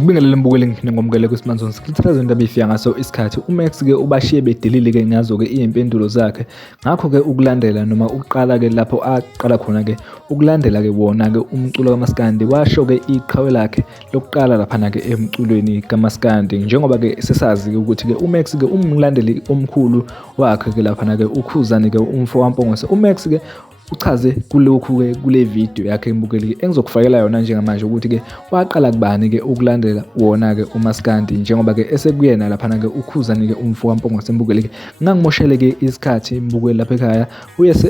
Ngikubingelele mbukeli ngomukele kuSimanzonke sikhathi indaba ifika ngaso isikhathi uMax ke ubashiye bedelile ke ngazo ke izimpendulo zakhe ngakho ke ukulandela noma uqala ke lapho aqala khona ke ukulandela ke wona ke umculo kaMaskandi washo ke iqhawe lakhe lokuqala lapha na ke emculweni kaMaskandi njengoba ke sesazi ukuthi ke uMax ke umlandeli omkhulu wakhe ke lapha na ke uKhuzani ke umfo kaMpongose uMax ke uchaze kulokhu ke kule video yakhe embukeli engizokufakela yona njengamanje ukuthi ke waqala kubani ke ukulandela wona ke uMaskandi njengoba ke esekuyena lapha na ke uKhuzani ke umfo kaMpongose embukeli ke ngangimoshele ke isikhathi imbukeli lapha ekhaya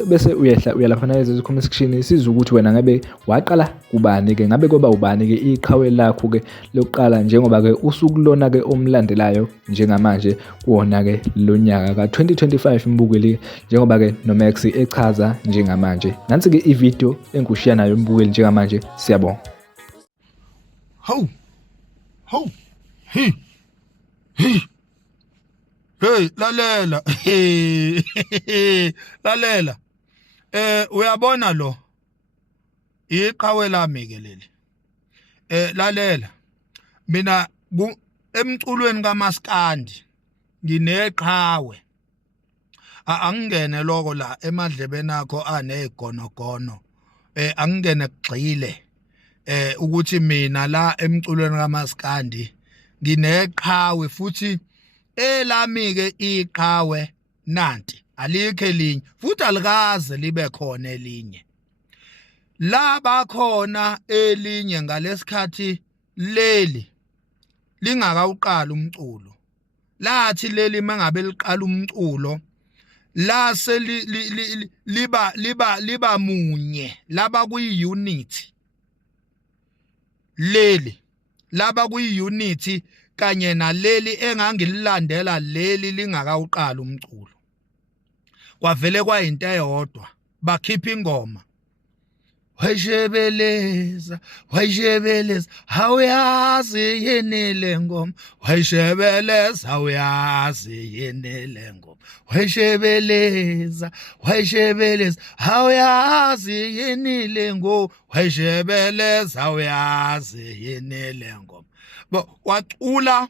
bese uyehla uyalapha na ezwe comment section sizwe ukuthi wena ngabe waqala kubani ke ngabe kwaba ubani ke iqhawe lakho ke lokuqala njengoba ke usuku lona ke omlandelayo njengamanje kuwona ke lonyaka ka2025 imbukeli njengoba ke noMax echaza njengamanje nansi ke ivideo engushiya nayo imbukeli njengamanje siyabonga Ho hey lalela lalela uyabona lo iqhawe lami ke leli lalela mina emculweni kaMaskandi ngineqhawe angingene lokho la emadlebeni akho anezigonogono angingene kugxile ukuthi mina la emculweni kaMaskandi ngineqhawe futhi elami ke iqhawe nanti alikho elinye futhi alikaze libe khona elinye laba khona elinye ngalesikhathi leli lingakawuqala umculo lathi leli mangabe liqala umculo la liba munye laba kuyi-unity leli laba kuyi-unity kanye naleli engangililandela leli lingakawuqala umculo kwavele kwayinto eyodwa bakhipha ingoma Wayishebeleza awuyazi yini le ngoma wayishebeleza awuyazi yini le ngoma wayishebeleza awuyazi yini le ngoma wayishebeleza awuyazi yini le ngoma wacula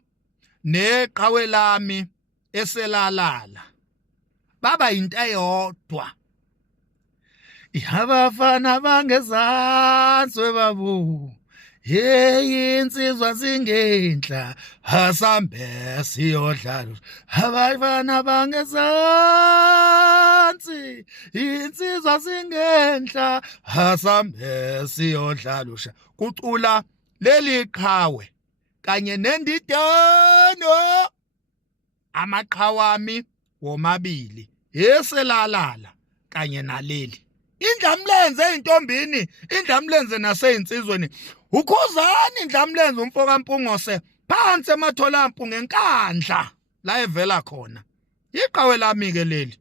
neqhawe lami eselalala baba into eyodwa Abafana bangezansi babu hey insizwa zingenhla hasambe siyodlala abafana bangezansi insizwa zingenhla hasambe siyodlala usha kucula leli qhawe kanye nendidano amaqhawami womabili eselalala kanye naleli indlamlenze eintombini indlamlenze naseyinsizweni uKhuzani indlamlenze umfo kaMpongose phansi ematholampu ngenkandla la evela khona iqhawe lami ke leli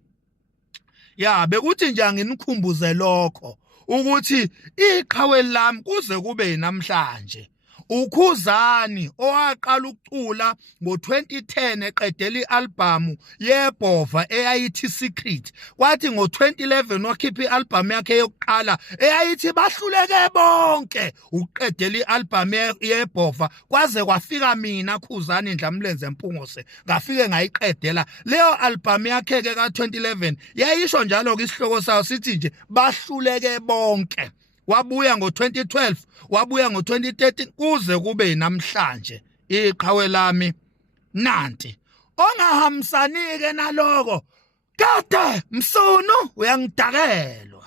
ya bekuthi nje anginikhumbuze lokho ukuthi iqhawe lami kuze kube namhlanje uKhuzani owaqala ukucula ngo2010 eqedela ialbum yeBhova eyayithi Secret kwathi ngo2011 wakhipha ialbum yakhe yokuqala eyayithi bahluleke bonke uqedela ialbum yeBhova kwaze kwafika mina Khuzani Ndlamlenze Mpungose ngafike ngayiqedela leyo album yakhe ke ka2011 yayisho njalo ke isihloko sayo sithi nje bahluleke bonke wabuya ngo2012 wabuya ngo2013 kuze kube namhlanje iqhawe lami nanti ongahambisani ke naloko kade msunu uyangidakela